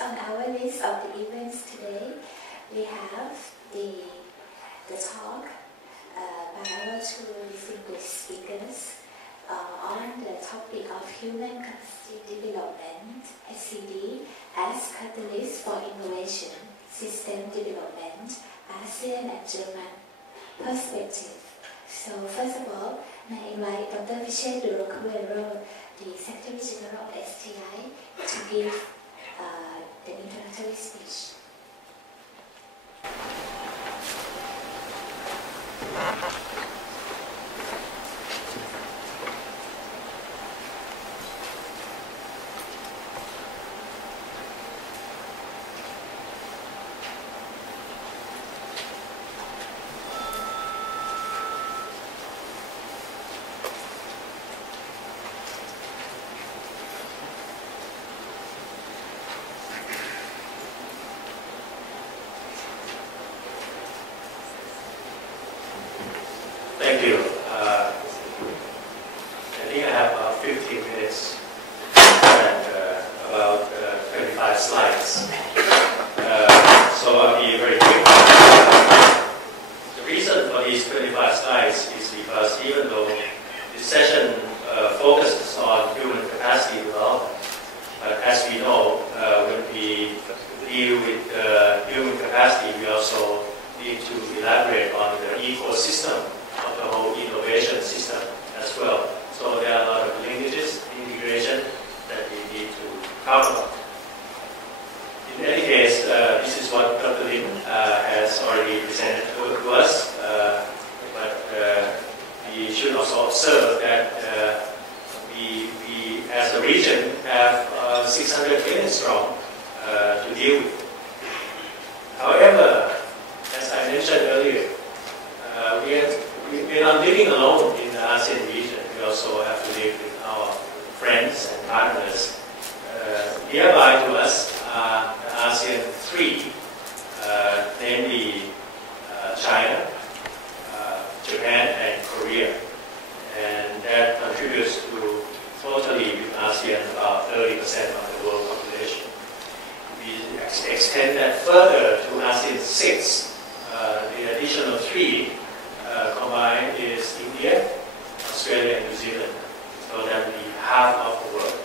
on our list of the events today, we have the talk by our two distinguished speakers on the topic of human capacity development, SCD, as catalyst for innovation, system development, ASEAN and German perspective. So first of all, may I invite Dr.Pichet Durongkaveroj, the Secretary General of STI, to give the introductory speech. Thank you. I think I have about 15 minutes and about 25 slides. So I'll be very quick. The reason for these 25 slides is because even though this session focuses on human capacity development, but as we know, when we deal with human capacity, we also need to elaborate on the ecosystem of the whole innovation system as well. So there are a lot of linkages, integration that we need to talk about. In any case, this is what Dr. Lim has already presented to us, but we should also observe that we as a region have 600 million strong to deal with. However, as I mentioned earlier, we're not living alone in the ASEAN region. We also have to live with our friends and partners. Nearby to us are the ASEAN 3, namely China, Japan, and Korea. And that contributes to totally with ASEAN about 30% of the world population. We extend that further to ASEAN 6. The additional 3 combined is India, Australia, and New Zealand. So that would be half of the world.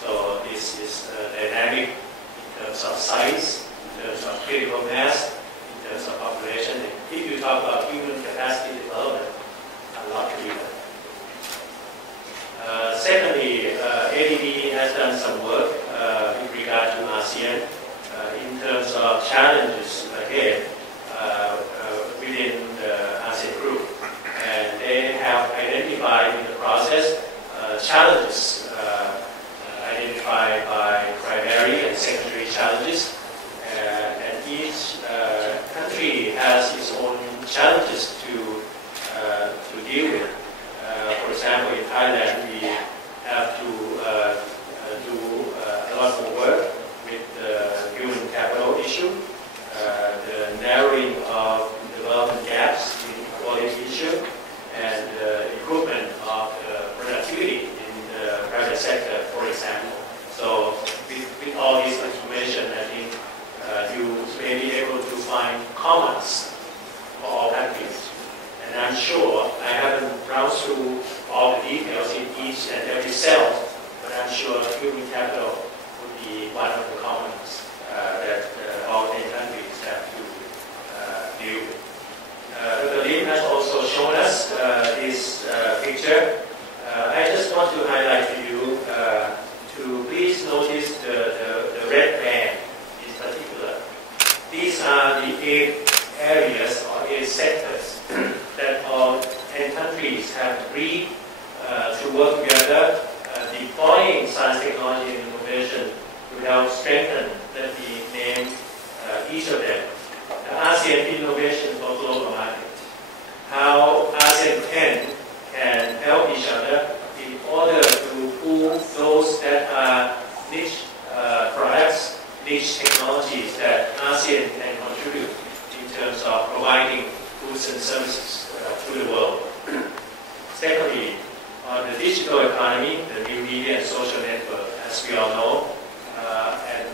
So this is dynamic in terms of size, in terms of critical mass, in terms of population. And if you talk about human capacity development, a lot to be done. Secondly, ADB has done some work with regard to ASEAN in terms of challenges ahead within the ASEAN group. And they have identified in the process challenges identified by primary and secondary challenges. And each country has its own challenges to deal with. For example, in Thailand, we have to do a lot more work with the human capital issue, the narrowing of development gaps in quality issue, and improvement of productivity in the private sector, for example. So with all this information, I think you may be able to find commons for all countries. And I'm sure, I haven't browsed through all the details in each and every cell, but I'm sure human capital would be one of the commons that all 10 countries have to deal with. Dr. Lim has also shown us this picture. I just want to highlight to you to please notice the red band in particular. These are the 8 areas or 8 sectors that all 10 countries have agreed to work together, deploying science, technology, and innovation to help strengthen, let me name each of them. The ASEAN Innovation for Global Market. How ASEAN 10 can help each other in order to pool those that are niche products, niche technologies that ASEAN can contribute in terms of providing goods and services to the world. Secondly, on the digital economy, the new media and social network, as we all know, and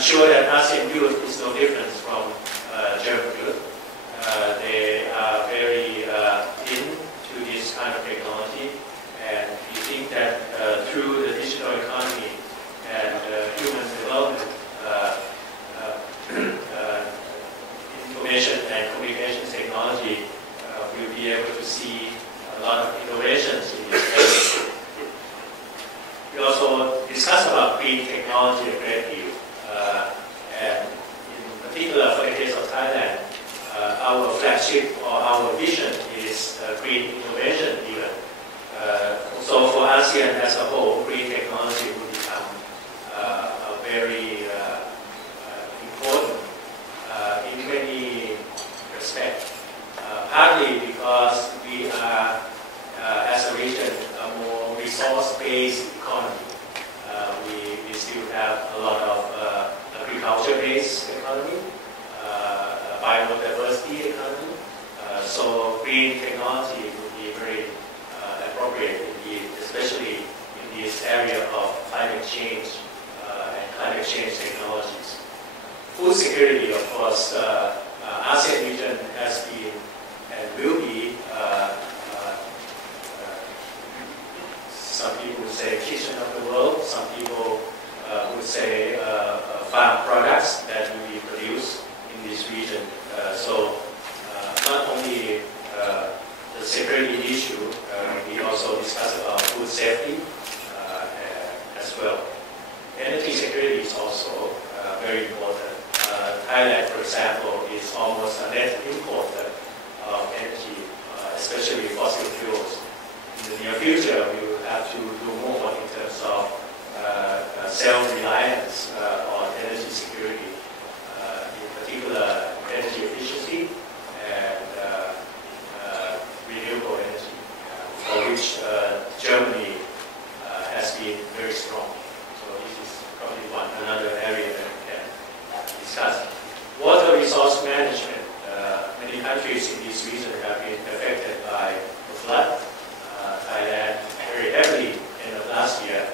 I'm sure that ASEAN youth is no different from German youth. They are very into this kind of technology, and we think that through the digital economy and human development, information and communications technology, we'll be able to see a lot of innovations in this area. We also discussed about green technology a great deal, and in particular for the case of Thailand, our flagship or our vision is green innovation even. So for ASEAN as a whole, green technology will become a very important in many respects. Partly because we are, as a region, a more resource-based economy. We still have a lot of agriculture-based economy, biodiversity economy. So green technology would be very appropriate indeed, especially in this area of climate change and climate change technologies. Food security, of course, ASEAN region has been and will be, some people would say kitchen of the world, some people would say farm products that will be produced in this region. So not only the security issue, we also discuss about food safety as well. Energy security is also very important. Thailand, for example, is almost a net importer of energy, especially fossil fuels. In the near future, we will have to do more in terms of self-reliance on energy security, in particular energy efficiency and renewable energy, for which Germany has been very strong. So this is probably another area that we can discuss. Water resource management. Many countries in this region have been affected by the flood. Thailand very heavily end of last year.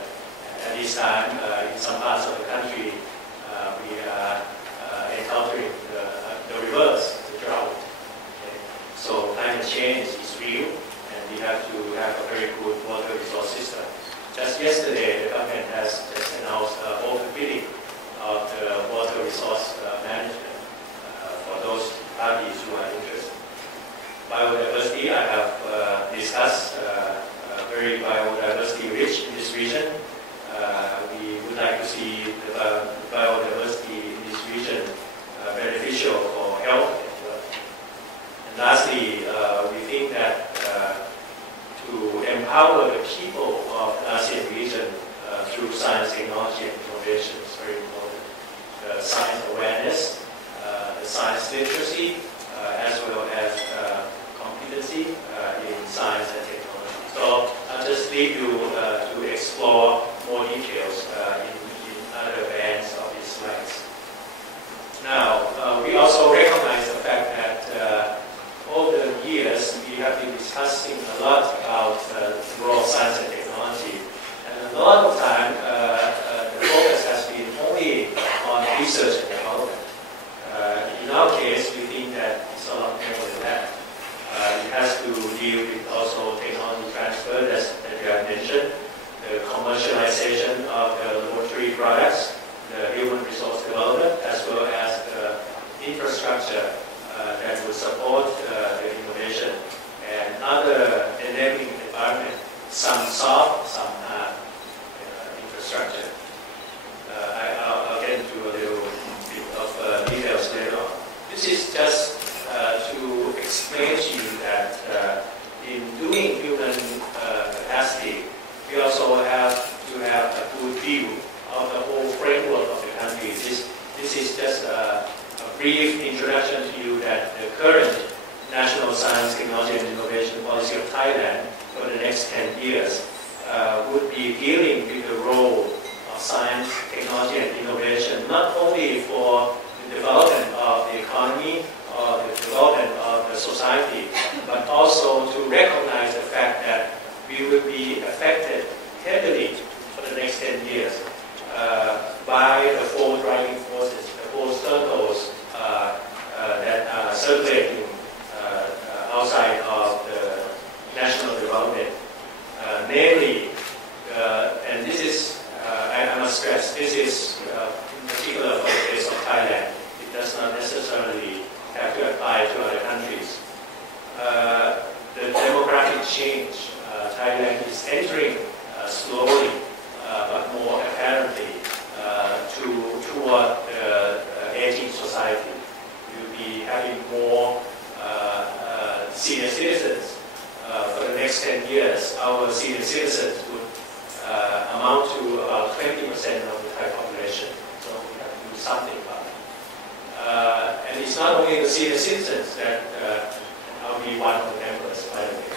At this time, in some parts of the country, we are encountering the reverse, the drought. Okay. So climate change is real, and we have to have a very good water resource system. Just yesterday, the government has just announced open bidding of the water resource management for those parties who are interested. Biodiversity, I have discussed, very biodiversity rich in this region. We would like to see the biodiversity in this region beneficial for health as well. And lastly, we think that to empower the people of the ASEAN region through science, technology, and innovation is very important. The science awareness, the science literacy, as well as competency in science and technology. So I'll just leave you to explore more details in other bands of these slides. Now, we also recognize the fact that over the years we have been discussing a lot about the role of science and technology. And a lot of time, the focus has been only on research and development. In our case, we think that it's a lot more than that. It has to deal with also technology transfer, as you have mentioned, the commercialization of the laboratory products, the human resource development, as well as the infrastructure that will support the innovation and other enabling environment, some soft, some hard infrastructure. I'll get into a little bit of details later on. This is just to explain to you that in doing human capacity, we also have to have a good view of the whole framework of the country. This is just a brief introduction to you that the current national science, technology, and innovation policy of Thailand for the next 10 years would be dealing with the role of science, technology, and innovation, not only for the development of the economy or the development of the society, but also to recognize the fact that we will be affected heavily for the next 10 years by the four driving forces stress this is in particular for the case of Thailand. It does not necessarily have to apply to other countries. The demographic change, Thailand is entering slowly but more apparently toward the aging society. We'll be having more senior citizens. For the next 10 years, our senior citizens would amount to about 20% of the Thai population. So we have to do something about it. And it's not only the senior citizens that I'll be one of the members, by the way.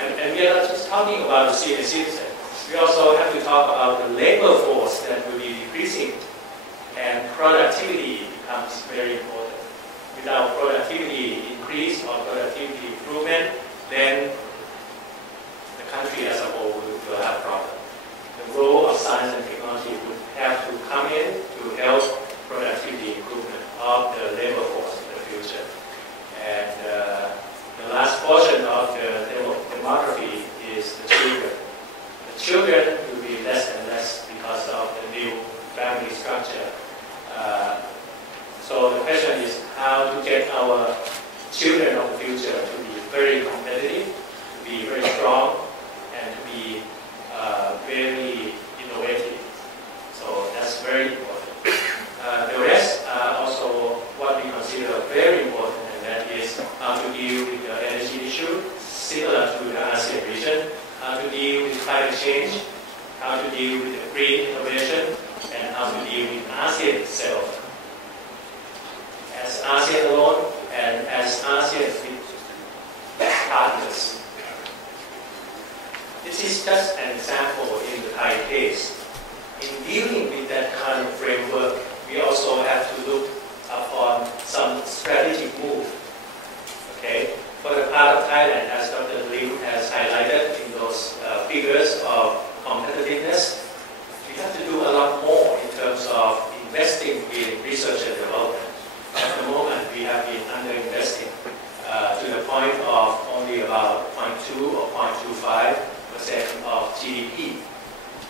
And we are not just talking about the senior citizens. We also have to talk about the labor force that will be decreasing, and productivity becomes very important. Without productivity increase or productivity improvement, then the country as a whole will have problems. The role of science and technology would have to come in to help productivity improvement of the labor force in the future. And the last portion of the demography is the children. The children will be less and less because of the new family structure. So the question is how to get our children of the future to be very competitive, to be very strong, and to be very innovative. So that's very important. The rest are also what we consider very important, and that is how to deal with the energy issue, similar to the ASEAN region, how to deal with climate change, how to deal with the green innovation, and how to deal with ASEAN itself. As ASEAN alone and as ASEAN partners. This is just an example in the Thai case. In dealing with that kind of framework, we also have to look upon some strategic move. Okay? For the part of Thailand, as Dr. Lim has highlighted in those figures of competitiveness, we have to do a lot more in terms of investing in research and development. At the moment, we have been underinvesting to the point of only about 0.2 or 0.25% of GDP.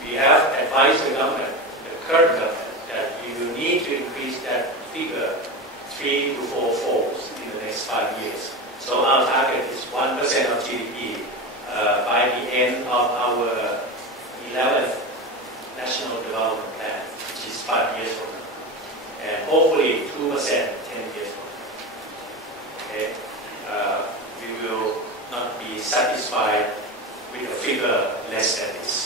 We have advised the government, the current government, that we will need to increase that figure 3 to 4 folds in the next 5 years. So our target is 1% of GDP by the end of our 11th National Development Plan, which is 5 years from now. And hopefully 2% 10 years from now. Okay? We will not be satisfied with a figure less than this.